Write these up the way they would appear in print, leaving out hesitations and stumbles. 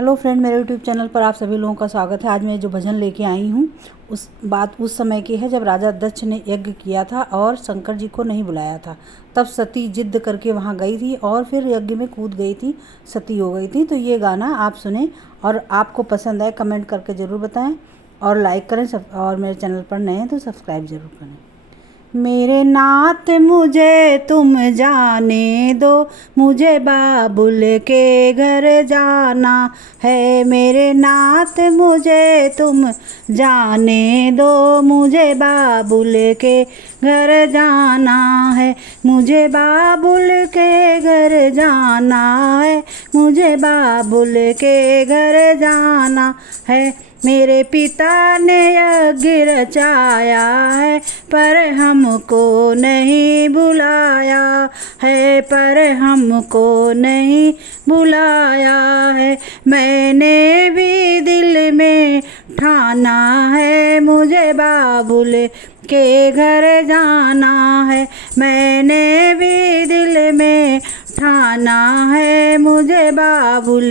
Hello friend, मेरे YouTube channel पर आप सभी लोगों का स्वागत है। आज मैं जो भजन लेके आई हूँ उस समय की है जब राजा दक्ष ने यज्ञ किया था और शंकर जी को नहीं बुलाया था। तब सती जिद्द करके वहाँ गई थी और फिर यज्ञ में कूद गई थी, सती हो गई थी। तो ये गाना आप सुने और आपको पसंद आए कमेंट करके ज़रूर बताएं और लाइक करें और मेरे चैनल पर नए हैं तो सब्सक्राइब ज़रूर करें। मेरे नाथ मुझे तुम जाने दो, मुझे बाबुल के घर जाना है। मेरे नाथ मुझे तुम जाने दो, मुझे बाबुल के घर जाना है। मुझे बाबुल के घर जाना है, मुझे बाबुल के घर जाना है। मेरे पिता ने यज्ञ रचाया है पर हमको नहीं बुलाया है, पर हमको नहीं बुलाया है। मैंने भी दिल में ठाना है, मुझे बाबुल के घर जाना है। मैंने भी दिल में ठाना है, मुझे बाबुल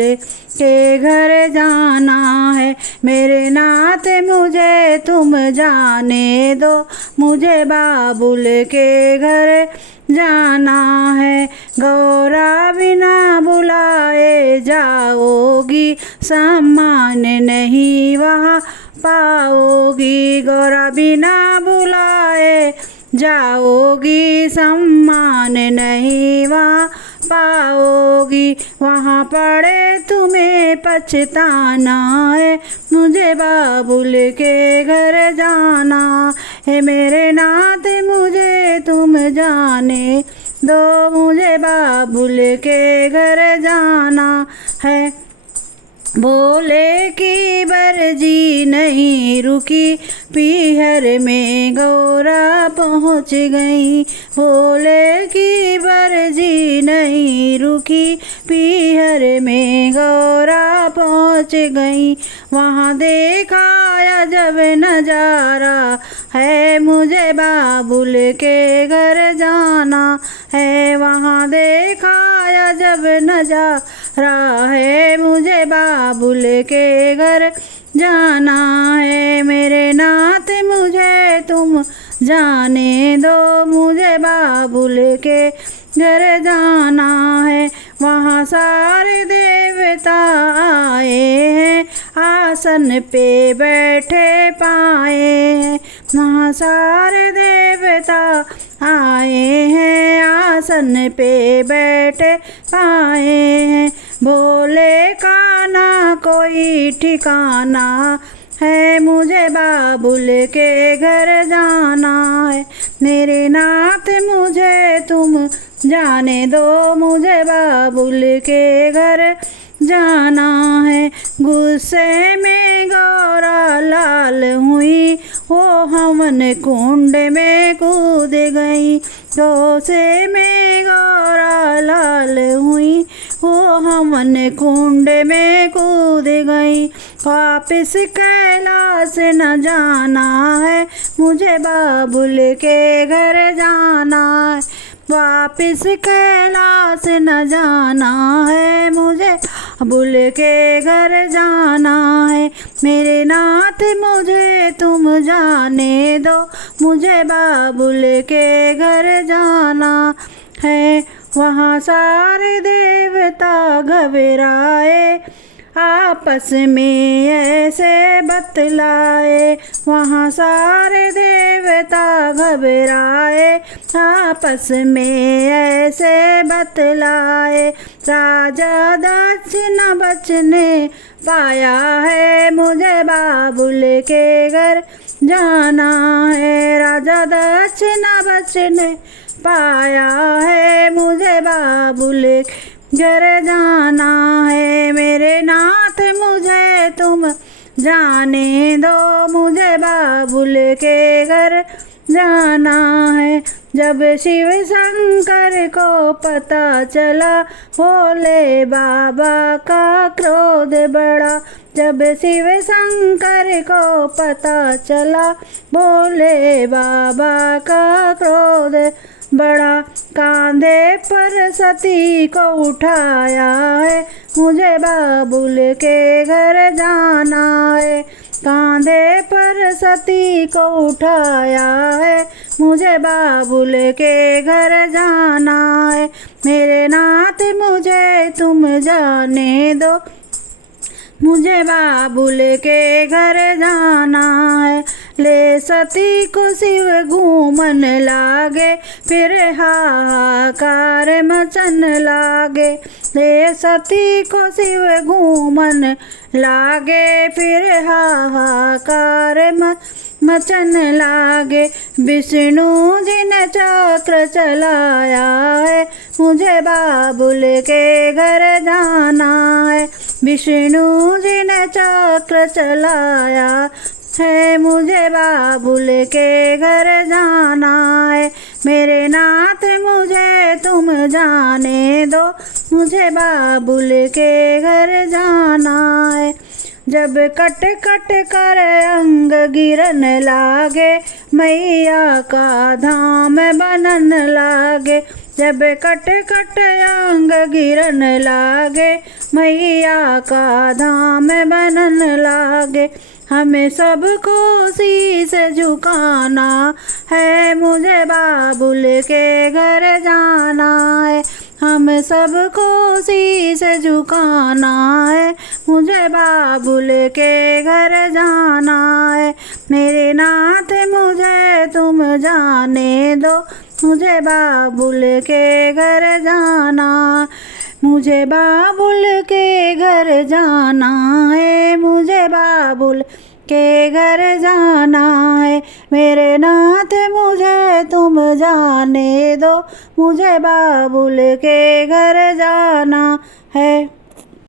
के घर जाना है। मेरे नाथ मुझे तुम जाने दो, मुझे बाबुल के घर जाना है। गौरा बिना बुलाए जाओगी, सम्मान नहीं वहाँ पाओगी। गौरा बिना बुलाए जाओगी, सम्मान नहीं वहाँ पाओगी। वहाँ पड़े तुम्हें पछताना है, मुझे बाबुल के घर जाना है। मेरे नाथ मुझे तुम जाने दो, मुझे बाबुल के घर जाना है। बोले की बरजी नहीं रुकी, पीहर में गौरा पहुँच गई। बोले की बरजी नहीं रुकी, पीहर में गौरा पहुँच गई। वहाँ देखा जब नजारा है, मुझे बाबुल के घर जाना है। वहाँ देखा जब नजारा है, मुझे बाबुल के घर जाना है। मेरे नाथ मुझे तुम जाने दो, मुझे बाबुल के घर जाना है। वहाँ सारे देवता आए हैं, आसन पे बैठे पाए हैं। वहाँ सारे देवता आए हैं, आसन पे बैठे पाए हैं। भोले का ना कोई ठिकाना है, मुझे बाबुल के घर जाना है। मेरे नाथ मुझे तुम जाने दो, मुझे बाबुल के घर जाना है। गुस्से में गौरा लाल हुई, वो हवन कुंड में कूद गई। गुस्से में गौरा लाल हुई, वो हवन कुंड में कूद गई। वापिस कैलाश न जाना है, मुझे बाबुल के घर जाना है। वापिस कैलाश न जाना है, मुझे बाबुल के घर जाना है। मेरे नाथ मुझे तुम जाने दो, मुझे बाबुल के घर जाना है। वहाँ सारे देवता घबराए, आपस में ऐसे बतलाए। वहाँ सारे देवता घबराए, आपस में ऐसे बतलाए। राजा दक्ष न बचने पाया है, मुझे बाबुल के घर जाना है। राजा दक्ष न बचने पाया है, मुझे बाबुल घर जाना है। मेरे नाथ मुझे तुम जाने दो, मुझे बाबुल के घर जाना है। जब शिव शंकर को पता चला, भोले बाबा का क्रोध बढ़ा। जब शिव शंकर को पता चला, भोले बाबा का क्रोध बड़ा कांधे पर सती को उठाया है, मुझे बाबुल के घर जाना है। कांधे पर सती को उठाया है, मुझे बाबुल के घर जाना है। मेरे नाथ मुझे तुम जाने दो, मुझे बाबुल के घर जाना है। ले सती को शिव घूमन लागे, फिर हाहाकार मचन लागे। ले सती को शिव घूमन लागे, फिर हाहाकार मचन लागे। विष्णु जी ने चक्र चलाया है, मुझे बाबुल के घर जाना है। विष्णु जी ने चक्र चलाया है, मुझे बाबुल के घर जाना है। मेरे नाथ मुझे तुम जाने दो, मुझे बाबुल के घर जाना है। जब कट कट कर अंग गिरन लागे, मैया का धाम बनन लागे। जब कट कट अंग गिरन लागे, मैया का धाम बनन लागे। हमें सबको शीश झुकाना है, मुझे बाबुल के घर जाना है। हम सबको शीश झुकाना है, मुझे बाबुल के घर जाना है। मेरे नाथ मुझे तुम जाने दो, मुझे बाबुल के घर जाना, मुझे बाबुल के घर जाना है। मुझे बाबुल के घर जाना है। मेरे नाथ मुझे तुम जाने दो, मुझे बाबुल के घर जाना है।